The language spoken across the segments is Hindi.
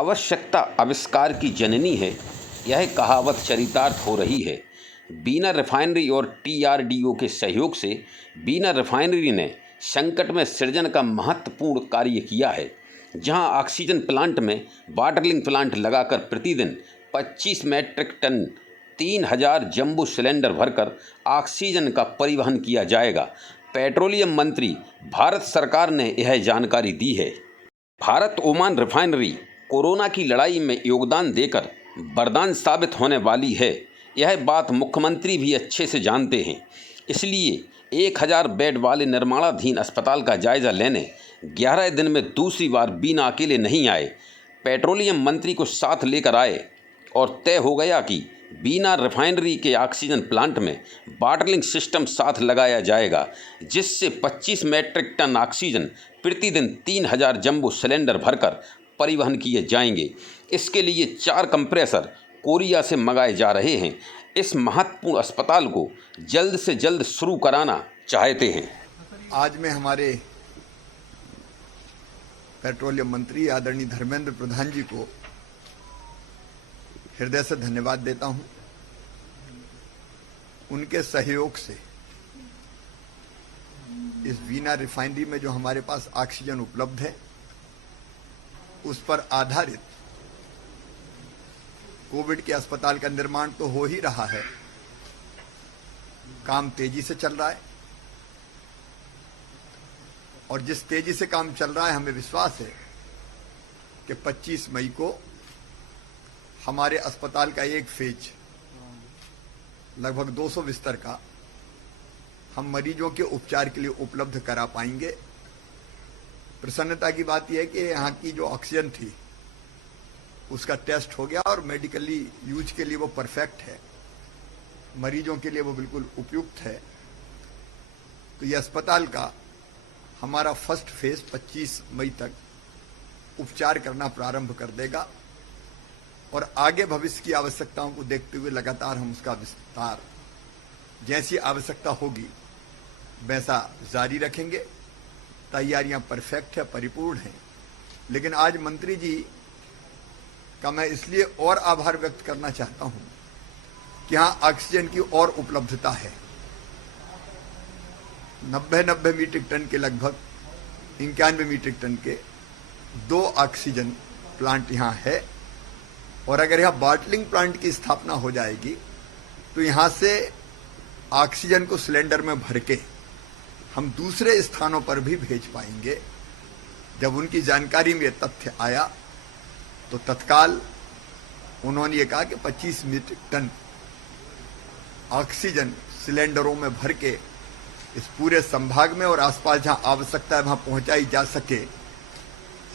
आवश्यकता आविष्कार की जननी है, यह कहावत चरितार्थ हो रही है। बीना रिफाइनरी और टीआरडीओ के सहयोग से बीना रिफाइनरी ने संकट में सृजन का महत्वपूर्ण कार्य किया है, जहां ऑक्सीजन प्लांट में बॉटलिंग प्लांट लगाकर प्रतिदिन 25 मैट्रिक टन 3000 जंबो सिलेंडर भरकर ऑक्सीजन का परिवहन किया जाएगा। पेट्रोलियम मंत्री भारत सरकार ने यह जानकारी दी है। भारत ओमान रिफाइनरी कोरोना की लड़ाई में योगदान देकर वरदान साबित होने वाली है, यह बात मुख्यमंत्री भी अच्छे से जानते हैं। इसलिए 1000 बेड वाले निर्माणाधीन अस्पताल का जायजा लेने 11 दिन में दूसरी बार बीना अकेले नहीं आए, पेट्रोलियम मंत्री को साथ लेकर आए और तय हो गया कि बीना रिफाइनरी के ऑक्सीजन प्लांट में बॉटलिंग सिस्टम साथ लगाया जाएगा, जिससे 25 मैट्रिक टन ऑक्सीजन प्रतिदिन 3000 जंबो सिलेंडर भरकर परिवहन किए जाएंगे। इसके लिए 4 कंप्रेसर कोरिया से मंगाए जा रहे हैं। इस महत्वपूर्ण अस्पताल को जल्द से जल्द शुरू कराना चाहते हैं। आज मैं हमारे पेट्रोलियम मंत्री आदरणीय धर्मेंद्र प्रधान जी को हृदय से धन्यवाद देता हूं। उनके सहयोग से इस बीना रिफाइनरी में जो हमारे पास ऑक्सीजन उपलब्ध है, उस पर आधारित कोविड के अस्पताल का निर्माण तो हो ही रहा है, काम तेजी से चल रहा है और जिस तेजी से काम चल रहा है, हमें विश्वास है कि 25 मई को हमारे अस्पताल का एक फेज लगभग 200 बिस्तर का हम मरीजों के उपचार के लिए उपलब्ध करा पाएंगे। प्रसन्नता की बात यह है कि यहाँ की जो ऑक्सीजन थी उसका टेस्ट हो गया और मेडिकली यूज के लिए वो परफेक्ट है, मरीजों के लिए वो बिल्कुल उपयुक्त है। तो ये अस्पताल का हमारा फर्स्ट फेज 25 मई तक उपचार करना प्रारंभ कर देगा और आगे भविष्य की आवश्यकताओं को देखते हुए लगातार हम उसका विस्तार जैसी आवश्यकता होगी वैसा जारी रखेंगे। तैयारियां परफेक्ट है, परिपूर्ण हैं। लेकिन आज मंत्री जी का मैं इसलिए और आभार व्यक्त करना चाहता हूं कि यहां ऑक्सीजन की और उपलब्धता है। 90 मीट्रिक टन के लगभग 91 मीट्रिक टन के 2 ऑक्सीजन प्लांट यहां है और अगर यहां बॉटलिंग प्लांट की स्थापना हो जाएगी तो यहां से ऑक्सीजन को सिलेंडर में भर के हम दूसरे स्थानों पर भी भेज पाएंगे। जब उनकी जानकारी में तथ्य आया तो तत्काल उन्होंने ये कहा कि 25 मीट्रिक टन ऑक्सीजन सिलेंडरों में भर के इस पूरे संभाग में और आसपास जहां आवश्यकता है वहां पहुंचाई जा सके,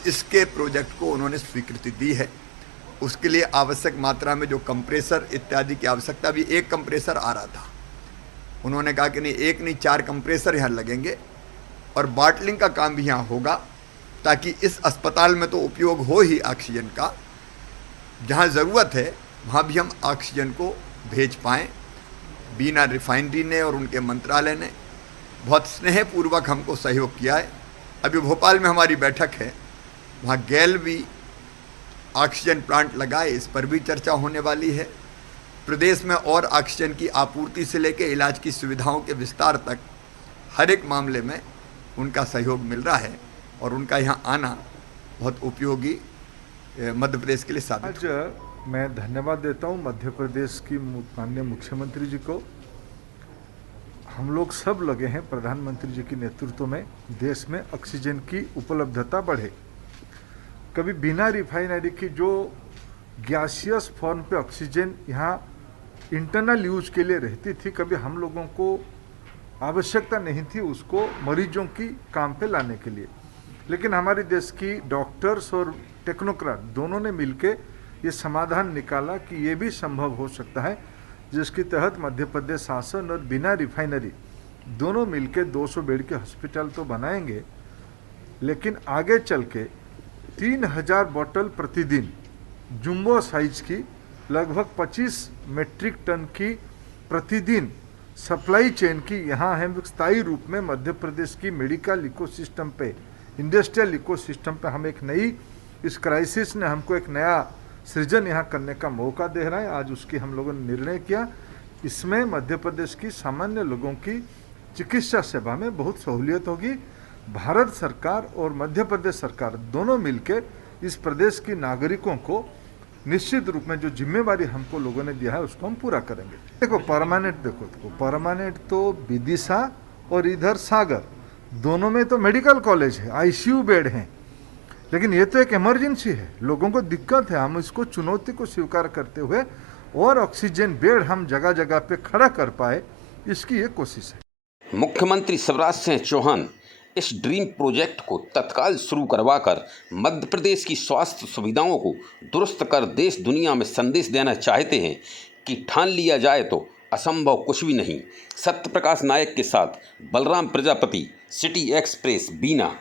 इसके प्रोजेक्ट को उन्होंने स्वीकृति दी है। उसके लिए आवश्यक मात्रा में जो कंप्रेसर इत्यादि की आवश्यकता, भी एक कंप्रेसर आ रहा था, उन्होंने कहा कि नहीं, एक नहीं 4 कंप्रेसर यहाँ लगेंगे और बॉटलिंग का काम भी यहाँ होगा ताकि इस अस्पताल में तो उपयोग हो ही ऑक्सीजन का, जहाँ ज़रूरत है वहाँ भी हम ऑक्सीजन को भेज पाएँ। बीना रिफाइनरी ने और उनके मंत्रालय ने बहुत स्नेहपूर्वक हमको सहयोग किया है। अभी भोपाल में हमारी बैठक है, वहाँ गैल भी ऑक्सीजन प्लांट लगाए, इस पर भी चर्चा होने वाली है। प्रदेश में और ऑक्सीजन की आपूर्ति से लेकर इलाज की सुविधाओं के विस्तार तक हर एक मामले में उनका सहयोग मिल रहा है और उनका यहाँ आना बहुत उपयोगी मध्य प्रदेश के लिए साबित होगा। आज मैं धन्यवाद देता हूँ मध्य प्रदेश की माननीय मुख्यमंत्री जी को। हम लोग सब लगे हैं प्रधानमंत्री जी के नेतृत्व में देश में ऑक्सीजन की उपलब्धता बढ़े। कभी बिना रिफाइनरी की जो गैसियस फॉर्म पे ऑक्सीजन यहाँ इंटरनल यूज के लिए रहती थी, कभी हम लोगों को आवश्यकता नहीं थी उसको मरीजों की काम पे लाने के लिए। लेकिन हमारे देश की डॉक्टर्स और टेक्नोक्रेट दोनों ने मिलके ये समाधान निकाला कि ये भी संभव हो सकता है, जिसके तहत मध्य प्रदेश शासन और बिना रिफाइनरी दोनों मिलके 200 बेड के हॉस्पिटल तो बनाएंगे, लेकिन आगे चल के 3000 बोतल प्रतिदिन जंबो साइज की लगभग 25 मेट्रिक टन की प्रतिदिन सप्लाई चेन की यहाँ हम स्थायी रूप में मध्य प्रदेश की मेडिकल इकोसिस्टम पे, इंडस्ट्रियल इकोसिस्टम पे हम एक नई इस क्राइसिस ने हमको एक नया सृजन यहाँ करने का मौका दे रहा है। आज उसकी हम लोगों ने निर्णय किया। इसमें मध्य प्रदेश की सामान्य लोगों की चिकित्सा सेवा में बहुत सहूलियत होगी। भारत सरकार और मध्य प्रदेश सरकार दोनों मिलकर इस प्रदेश की नागरिकों को निश्चित रूप में जो जिम्मेवारी हमको लोगों ने दिया है उसको हम पूरा करेंगे। देखो परमानेंट तो विदिशा और इधर सागर दोनों में तो मेडिकल कॉलेज है, आईसीयू बेड हैं, लेकिन ये तो एक इमरजेंसी है, लोगों को दिक्कत है। हम इसको चुनौती को स्वीकार करते हुए और ऑक्सीजन बेड हम जगह जगह पे खड़ा कर पाए, इसकी ये कोशिश है। मुख्यमंत्री शिवराज सिंह चौहान इस ड्रीम प्रोजेक्ट को तत्काल शुरू करवाकर मध्य प्रदेश की स्वास्थ्य सुविधाओं को दुरुस्त कर देश दुनिया में संदेश देना चाहते हैं कि ठान लिया जाए तो असंभव कुछ भी नहीं। सत्य प्रकाश नायक के साथ बलराम प्रजापति, सिटी एक्सप्रेस, बीना।